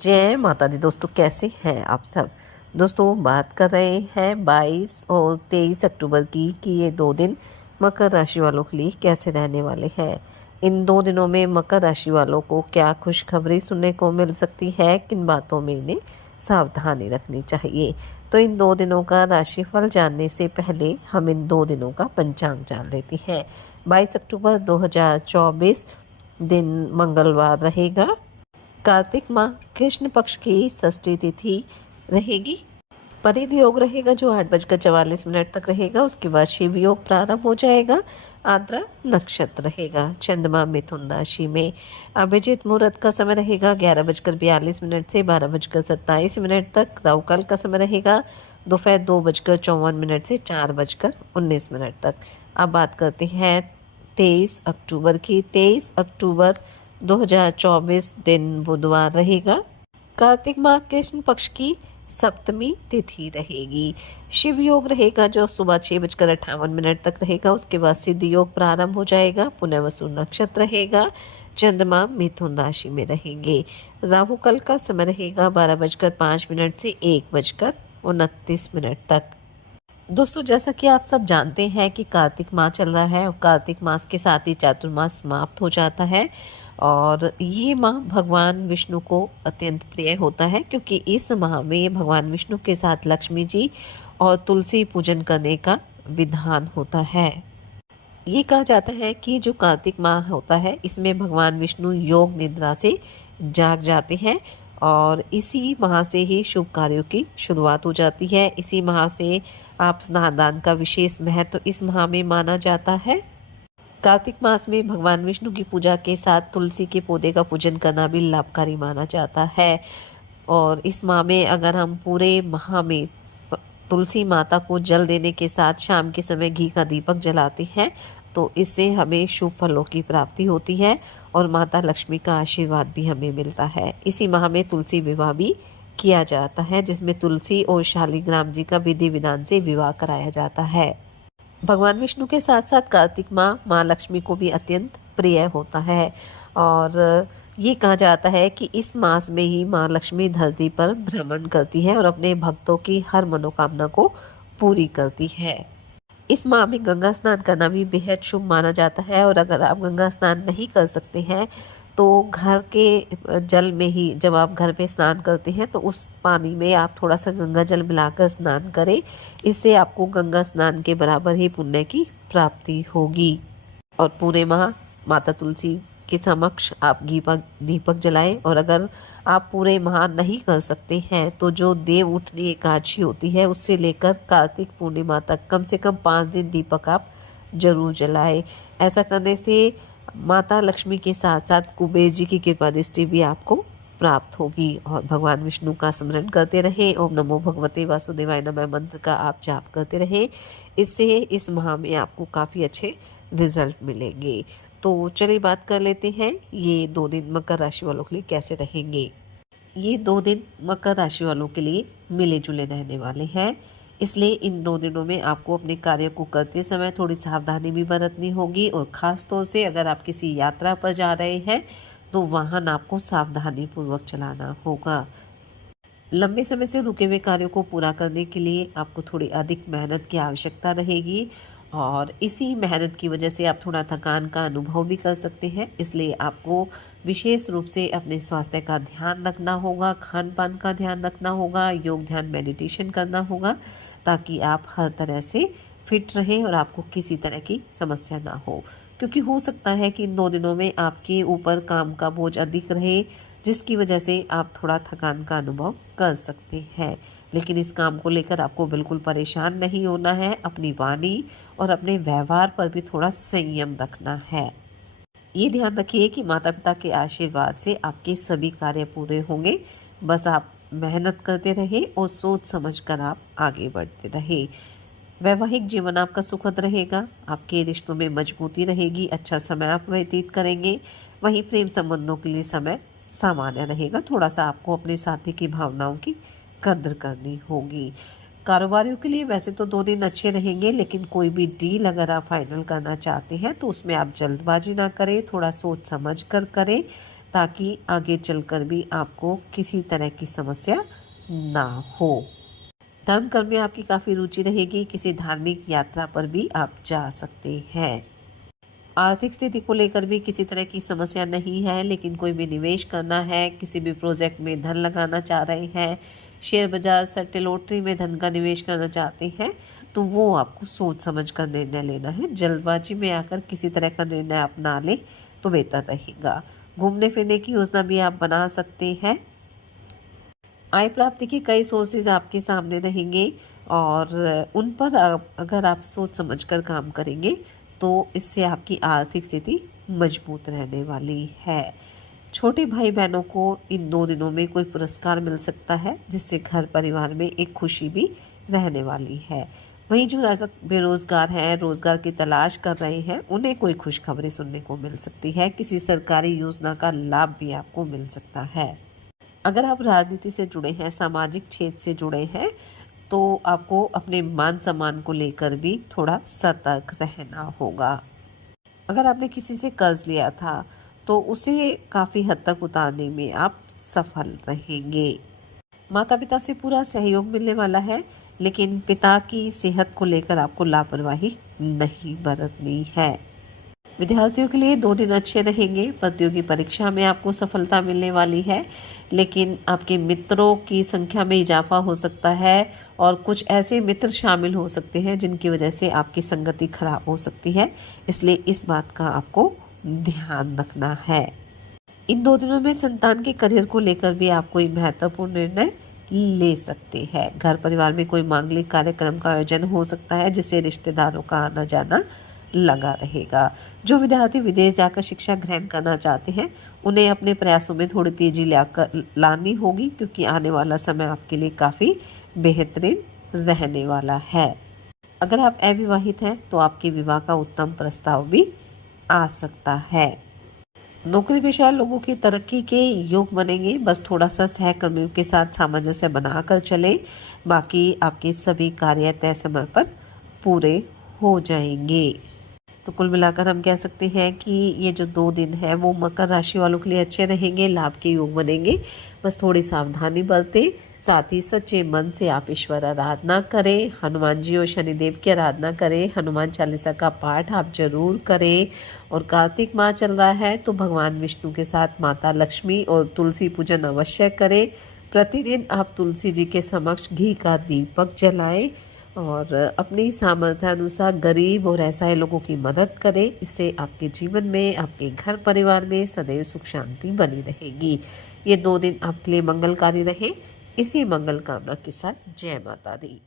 जय माता दी दोस्तों, कैसे हैं आप सब। दोस्तों बात कर रहे हैं 22 और 23 अक्टूबर की कि ये 2 दिन मकर राशि वालों के लिए कैसे रहने वाले हैं। इन 2 दिनों में मकर राशि वालों को क्या खुशखबरी सुनने को मिल सकती है, किन बातों में इन्हें सावधानी रखनी चाहिए। तो इन 2 दिनों का राशिफल जानने से पहले हम इन 2 दिनों का पंचांग जान लेते हैं। 22 अक्टूबर 2024 दिन मंगलवार रहेगा। कार्तिक माह कृष्ण पक्ष की षष्ठी तिथि रहेगी। परिध योग रहेगा जो 8:44 तक रहेगा। उसके बाद शिव योग प्रारंभ हो जाएगा। आद्रा नक्षत्र रहेगा। चंद्रमा मिथुन राशि में। अभिजीत मुहूर्त का समय रहेगा 11:42 से 12:27 तक। राहु काल का समय रहेगा दोपहर 2:54 से 4:19 तक। अब बात करते हैं 23 अक्टूबर की। 23 अक्टूबर 2024 दिन बुधवार रहेगा। कार्तिक माह कृष्ण पक्ष की सप्तमी तिथि रहेगी। शिव योग रहेगा जो सुबह 6:58 तक रहेगा। उसके बाद सिद्ध योग प्रारंभ हो जाएगा। पुनर्वसु नक्षत्र रहेगा। चंद्रमा मिथुन राशि में रहेंगे। राहु काल का समय रहेगा 12:05 से 1:29 तक। दोस्तों जैसा कि आप सब जानते हैं कि कार्तिक माह चल रहा है और कार्तिक मास के साथ ही चातुर्मास समाप्त हो जाता है। और ये माह भगवान विष्णु को अत्यंत प्रिय होता है, क्योंकि इस माह में भगवान विष्णु के साथ लक्ष्मी जी और तुलसी पूजन करने का विधान होता है। ये कहा जाता है कि जो कार्तिक माह होता है इसमें भगवान विष्णु योग निद्रा से जाग जाते हैं और इसी माह से ही शुभ कार्यों की शुरुआत हो जाती है। इसी माह से आप स्नान दान का विशेष महत्व इस माह में माना जाता है। कार्तिक मास में भगवान विष्णु की पूजा के साथ तुलसी के पौधे का पूजन करना भी लाभकारी माना जाता है। और इस माह में अगर हम पूरे माह में तुलसी माता को जल देने के साथ शाम के समय घी का दीपक जलाते हैं तो इससे हमें शुभ फलों की प्राप्ति होती है और माता लक्ष्मी का आशीर्वाद भी हमें मिलता है। इसी माह में तुलसी विवाह भी किया जाता है, जिसमें तुलसी और शालिग्राम जी का विधि विधान से विवाह कराया जाता है। भगवान विष्णु के साथ साथ कार्तिक माँ लक्ष्मी को भी अत्यंत प्रिय होता है। और ये कहा जाता है कि इस मास में ही माँ लक्ष्मी धरती पर भ्रमण करती है और अपने भक्तों की हर मनोकामना को पूरी करती है। इस माह में गंगा स्नान करना भी बेहद शुभ माना जाता है। और अगर आप गंगा स्नान नहीं कर सकते हैं तो घर के जल में ही, जब आप घर पे स्नान करते हैं तो उस पानी में आप थोड़ा सा गंगा जल मिलाकर स्नान करें। इससे आपको गंगा स्नान के बराबर ही पुण्य की प्राप्ति होगी। और पूरे माह माता तुलसी के समक्ष आप दीपक जलाएं। और अगर आप पूरे माह नहीं कर सकते हैं तो जो देव उठनी एकादशी होती है उससे लेकर कार्तिक पूर्णिमा तक कम से कम 5 दिन दीपक आप जरूर जलाएं। ऐसा करने से माता लक्ष्मी के साथ साथ कुबेर जी की कृपा दृष्टि भी आपको प्राप्त होगी। और भगवान विष्णु का स्मरण करते रहें। ओम नमो भगवते वासुदेवाय नमः मंत्र का आप जाप करते रहें। इससे इस माह में आपको काफ़ी अच्छे रिजल्ट मिलेंगे। तो चलिए बात कर लेते हैं ये 2 दिन मकर राशि वालों के लिए कैसे रहेंगे। ये 2 दिन मकर राशि वालों के लिए मिले जुले रहने वाले हैं। इसलिए इन 2 दिनों में आपको अपने कार्य को करते समय थोड़ी सावधानी भी बरतनी होगी। और ख़ास तौर से अगर आप किसी यात्रा पर जा रहे हैं तो वाहन आपको सावधानी पूर्वक चलाना होगा। लंबे समय से रुके हुए कार्यों को पूरा करने के लिए आपको थोड़ी अधिक मेहनत की आवश्यकता रहेगी। और इसी मेहनत की वजह से आप थोड़ा थकान का अनुभव भी कर सकते हैं। इसलिए आपको विशेष रूप से अपने स्वास्थ्य का ध्यान रखना होगा, खान पान का ध्यान रखना होगा, योग ध्यान मेडिटेशन करना होगा, ताकि आप हर तरह से फिट रहें और आपको किसी तरह की समस्या ना हो। क्योंकि हो सकता है कि इन 2 दिनों में आपके ऊपर काम का बोझ अधिक रहे, जिसकी वजह से आप थोड़ा थकान का अनुभव कर सकते हैं। लेकिन इस काम को लेकर आपको बिल्कुल परेशान नहीं होना है। अपनी वाणी और अपने व्यवहार पर भी थोड़ा संयम रखना है। ये ध्यान रखिए कि माता पिता के आशीर्वाद से आपके सभी कार्य पूरे होंगे। बस आप मेहनत करते रहें और सोच समझकर आप आगे बढ़ते रहें। वैवाहिक जीवन आपका सुखद रहेगा। आपके रिश्तों में मजबूती रहेगी। अच्छा समय आप व्यतीत करेंगे। वहीं प्रेम संबंधों के लिए समय सामान्य रहेगा। थोड़ा सा आपको अपने साथी की भावनाओं की कद्र करनी होगी। कारोबारियों के लिए वैसे तो 2 दिन अच्छे रहेंगे, लेकिन कोई भी डील अगर आप फाइनल करना चाहते हैं तो उसमें आप जल्दबाजी ना करें, थोड़ा सोच समझ कर करें। ताकि आगे चलकर भी आपको किसी तरह की समस्या ना हो। धर्म कर्म में आपकी काफ़ी रुचि रहेगी, किसी धार्मिक यात्रा पर भी आप जा सकते हैं। आर्थिक स्थिति को लेकर भी किसी तरह की समस्या नहीं है, लेकिन कोई भी निवेश करना है, किसी भी प्रोजेक्ट में धन लगाना चाह रहे हैं, शेयर बाजार, सट्टे लॉटरी में धन का निवेश करना चाहते हैं, तो वो आपको सोच समझ कर निर्णय लेना है। जल्दबाजी में आकर किसी तरह का निर्णय आप ना लें तो बेहतर रहेगा। घूमने फिरने की योजना भी आप बना सकते हैं। आय प्राप्ति के कई सोर्सेज आपके सामने रहेंगे और उन पर अगर आप सोच समझकर काम करेंगे तो इससे आपकी आर्थिक स्थिति मजबूत रहने वाली है। छोटे भाई बहनों को इन 2 दिनों में कोई पुरस्कार मिल सकता है, जिससे घर परिवार में एक खुशी भी रहने वाली है। वहीं जो बेरोजगार हैं, रोजगार की तलाश कर रहे हैं, उन्हें कोई खुशखबरी सुनने को मिल सकती है। किसी सरकारी योजना का लाभ भी आपको मिल सकता है। अगर आप राजनीति से जुड़े हैं, सामाजिक क्षेत्र से जुड़े हैं, तो आपको अपने मान सम्मान को लेकर भी थोड़ा सतर्क रहना होगा। अगर आपने किसी से कर्ज लिया था तो उसे काफ़ी हद तक उतारने में आप सफल रहेंगे। माता पिता से पूरा सहयोग मिलने वाला है, लेकिन पिता की सेहत को लेकर आपको लापरवाही नहीं बरतनी है। विद्यार्थियों के लिए 2 दिन अच्छे रहेंगे। प्रतियोगी परीक्षा में आपको सफलता मिलने वाली है, लेकिन आपके मित्रों की संख्या में इजाफा हो सकता है और कुछ ऐसे मित्र शामिल हो सकते हैं जिनकी वजह से आपकी संगति खराब हो सकती है। इसलिए इस बात का आपको ध्यान रखना है। इन 2 दिनों में संतान के करियर को लेकर भी आप कोई महत्वपूर्ण निर्णय ले सकते हैं। घर परिवार में कोई मांगलिक कार्यक्रम का आयोजन हो सकता है, जिससे रिश्तेदारों का आना जाना लगा रहेगा। जो विद्यार्थी विदेश जाकर शिक्षा ग्रहण करना चाहते हैं, उन्हें अपने प्रयासों में थोड़ी तेजी लानी होगी, क्योंकि आने वाला समय आपके लिए काफ़ी बेहतरीन रहने वाला है। अगर आप अविवाहित हैं तो आपके विवाह का उत्तम प्रस्ताव भी आ सकता है। नौकरी पेशा लोगों की तरक्की के योग बनेंगे। बस थोड़ा सा सहकर्मियों के साथ सामंजस्य बनाकर चलें, बाकी आपके सभी कार्य तय समय पर पूरे हो जाएंगे। तो कुल मिलाकर हम कह सकते हैं कि ये जो 2 दिन है वो मकर राशि वालों के लिए अच्छे रहेंगे, लाभ के योग बनेंगे। बस थोड़ी सावधानी बरतें। साथ ही सच्चे मन से आप ईश्वर आराधना करें, हनुमान जी और शनिदेव की आराधना करें, हनुमान चालीसा का पाठ आप जरूर करें। और कार्तिक माह चल रहा है तो भगवान विष्णु के साथ माता लक्ष्मी और तुलसी पूजन अवश्य करें। प्रतिदिन आप तुलसी जी के समक्ष घी का दीपक जलाएं और अपनी सामर्थ्य अनुसार गरीब और असहाय लोगों की मदद करें। इससे आपके जीवन में, आपके घर परिवार में सदैव सुख शांति बनी रहेगी। ये 2 दिन आपके लिए मंगलकारी रहे। इसी मंगल कामना के साथ जय माता दी।